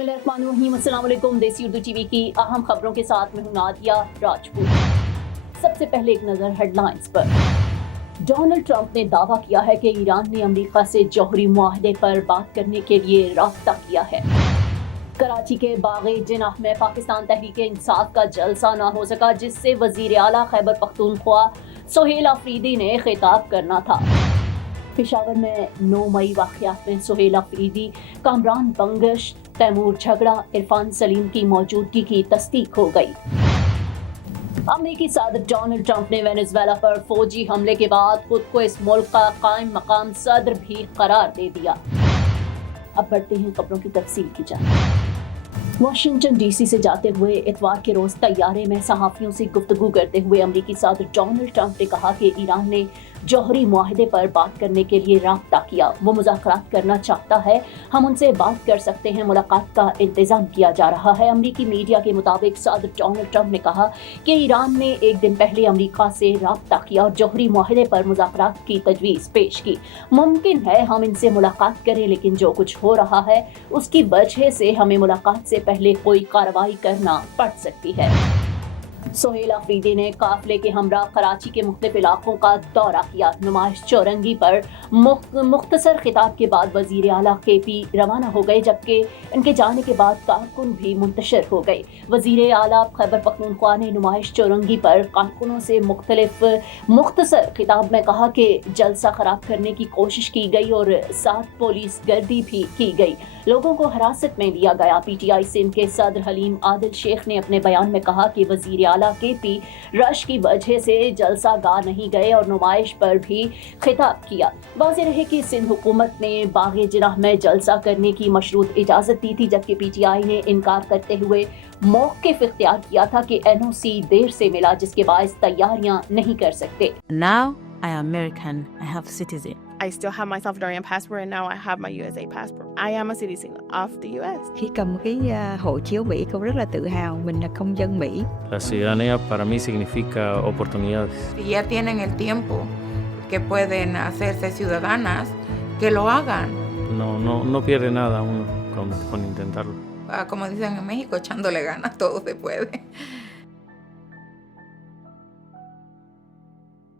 बिस्मिल्लाहिर्रहमानिर्रहीम, अस्सलाम वालेकुम। देसी उर्दू टीवी की अहम खबरों के साथ मैं हूं नादिया राजपूत। सबसे पहले एक नज़र हेडलाइंस पर। डोनाल्ड ट्रंप ने दावा किया है कि ईरान ने अमेरिका से जौहरी मुआहदे पर बात करने के लिए राब्ता किया है। कराची के बाग़े जिनाह में पाकिस्तान तहरीक इंसाफ का जलसा न हो सका, जिससे वज़ीर आला खैबर पख्तूनख्वा सुहेल अफरीदी ने खिताब करना था। पेशावर में 9 मई वाक़यात में सुहेल अफरीदी, कामरान बंगश, तैमूर झगड़ा, इरफान सलीम की मौजूदगी की तस्दीक हो गई। अमेरिकी सदर डोनाल्ड ट्रंप ने वेनेजुएला पर फौजी हमले के बाद खुद को इस मुल्क का कायम मकाम सदर भी करार दे दिया। अब बढ़ते हैं खबरों की तफसील की जानिब। वाशिंगटन डीसी से जाते हुए इतवार के रोज तैयारे में सहाफियों से गुफ्तगू करते हुए अमेरिकी सदर डोनाल्ड ट्रंप ने कहा कि ईरान ने जौहरी मुआहदे पर बात करने के लिए राब्ता किया। वो मुज़ाकरात करना चाहता है, हम उनसे बात कर सकते हैं, मुलाकात का इंतजाम किया जा रहा है। अमेरिकी मीडिया के मुताबिक सदर डोनाल्ड ट्रंप ने कहा कि ईरान ने एक दिन पहले अमेरिका से राब्ता किया और जौहरी मुआहदे पर मुज़ाकरात की तजवीज़ पेश की। मुमकिन है हम इनसे मुलाकात करें, लेकिन जो कुछ हो रहा है उसकी वजह से हमें मुलाकात से पहले कोई कार्रवाई करना पड़ सकती है। सुहेल अफरीदी ने काफिले के हमरा कराची के मुख्तलिफ इलाकों का दौरा किया। नुमाइश चौरंगी पर मुख्तसर खिताब के बाद वजीर आला KP रवाना हो गए, जबकि इनके जाने के बाद कारकुन भी मुंतशिर हो गए। वजीर आला खैबर पख्तूनख्वा ने नुमाइश चौरंगी पर कारकुनों से मुख्तसर खिताब में कहा कि जलसा खराब करने की कोशिश की गई और साथ पुलिस गर्दी भी की गई, लोगों को हिरासत में लिया गया। PTI सिंध के सदर हलीम आदिल शेख ने अपने बयान में कहा कि वजीर आला KP रश की वजह से जलसा गा नहीं गए और नुमाइश पर भी खिताब किया। वाज़ेह रहे कि सिंध हुकूमत ने बाग़े जिनाह में जलसा करने की मशरूत इजाज़त दी थी, जबकि PTI ने इनकार करते हुए मौक़िफ़ इख्तियार किया था कि NOC देर से मिला, जिसके बायस तैयारियां नहीं कर सकते। Now I am American. I have citizen. I still have my Salvadorian passport and now I have my USA passport. I am a citizen of the US. Khi cầm cái hộ chiếu Mỹ, cô rất là tự hào mình là công dân Mỹ. La ciudadanía para mí significa oportunidades. Si ya tienen el tiempo que pueden hacerse ciudadanas, que lo hagan. No pierde nada uno con intentarlo. Como dicen en México, echándole ganas, todo se puede.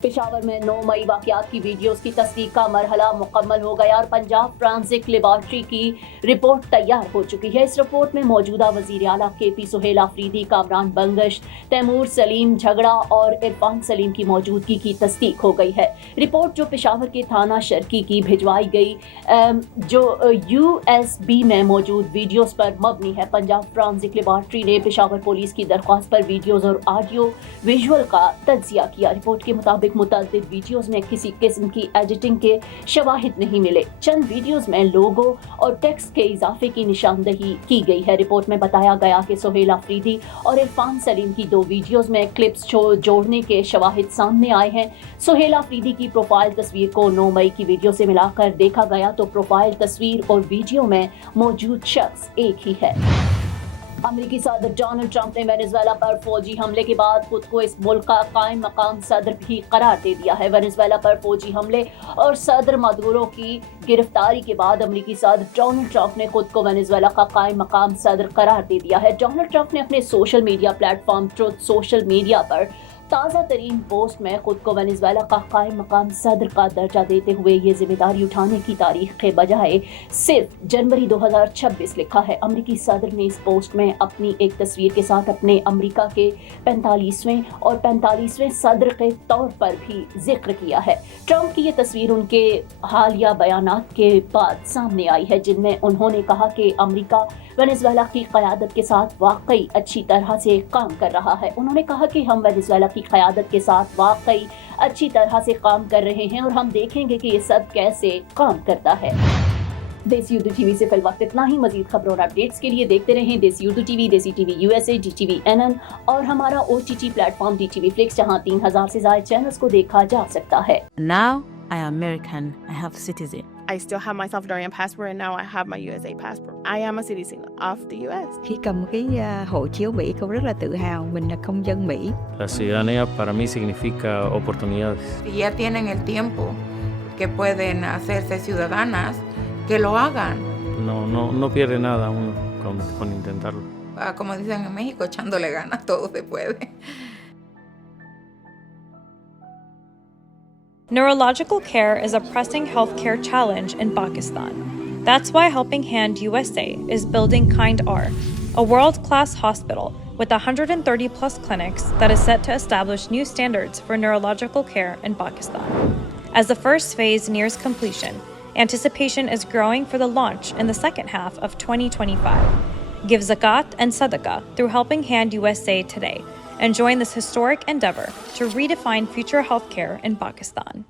Peshawar में 9 मई वाक़यात की videos की तस्दीक का मरहला मुकम्मल हो गया और Punjab forensic laboratory की रिपोर्ट तैयार हो चुकी है। इस रिपोर्ट में मौजूदा वज़ीर आला KP सुहेल अफरीदी, कामरान बंगश, तैमूर सलीम झगड़ा और इरफान सलीम की मौजूदगी की तस्दीक हो गई है। रिपोर्ट जो पेशावर के थाना शर्की की भिजवाई गई, जो USB में मौजूद वीडियोस पर मबनी है। पंजाब फ्रांसिक लेबॉर्ट्री ने पेशावर पुलिस की दरख्वास्त पर वीडियोस और ऑडियो विजुअल का तज्जिया किया। रिपोर्ट के मुताबिक मुतअद्दिद वीडियोस में किसी किस्म की एडिटिंग के शवाहिद नहीं मिले। चंद वीडियोस में लोगो और टेक्स्ट के इजाफे की निशानदही की गई है। रिपोर्ट में बताया गया कि सुहेल अफरीदी और इरफान सलीम की 2 वीडियोस में क्लिप्स जोड़ने के शवाहिद सामने आए हैं। सुहेल अफरीदी की प्रोफाइल तस्वीर को 9 मई की वीडियो से मिलाकर देखा गया तो प्रोफाइल तस्वीर और वीडियो में मौजूद शख्स एक ही है। अमेरिकी सदर डोनाल्ड ट्रंप ने वेनेजुएला पर फौजी हमले के बाद खुद को इस मुल्क का कायम मकाम सदर भी करार दे दिया है। वेनेजुएला पर फौजी हमले और सदर मदुरो की गिरफ्तारी के बाद अमेरिकी सदर डोनाल्ड ट्रंप ने खुद को वेनेजुएला का कायम मकाम सदर करार दे दिया है। डोनाल्ड ट्रंप ने अपने social media platform truth social media पर ताज़ा तरीन पोस्ट में खुद को वेनेजुएला का कायम मकाम सदर का दर्जा देते हुए ये जिम्मेदारी उठाने की तारीख के बजाय सिर्फ जनवरी 2026 लिखा है। अमेरिकी सदर ने इस पोस्ट में अपनी एक तस्वीर के साथ अपने अमेरिका के 45वें और 45वें सदर के तौर पर भी जिक्र किया है। ट्रंप की ये तस्वीर उनके हालिया बयानात के बाद सामने आई है, जिनमें उन्होंने कहा कि अमेरिका वेनेजुएला की क़यादत के साथ वाकई अच्छी तरह से काम कर रहा है। उन्होंने कहा कि हम वेनेजुएला की क़यादत के साथ वाकई अच्छी तरह से काम कर रहे हैं और हम देखेंगे कि ये सब कैसे काम करता है। देसी उर्दू टीवी से फिल वक्त इतना ही। मजीद खबरों और अपडेट्स के लिए देखते रहें देसी उर्दू टीवी, देसी टीवी USA, DTV NN और हमारा OTT प्लेटफॉर्म DTV Flix, जहाँ 3000 से ज़ायद चैनल्स को देखा जा सकता है। Now I am American. I have citizen. I still have my Salvadorian passport and now I have my USA passport. I am a citizen of the US. Khi cầm cái hộ chiếu Mỹ, cô rất là tự hào mình là công dân Mỹ. La ciudadanía para mí significa oportunidades. Si ya tienen el tiempo que pueden hacerse ciudadanas, que lo hagan. No pierde nada uno con intentarlo. Como dicen en México, echándole ganas, todo se puede. Neurological care is a pressing healthcare challenge in Pakistan. That's why Helping Hand USA is building Kind R, a world-class hospital with 130-plus clinics that is set to establish new standards for neurological care in Pakistan. As the first phase nears completion, anticipation is growing for the launch in the second half of 2025. Give zakat and sadaqah through Helping Hand USA today and join this historic endeavor to redefine future healthcare in Pakistan.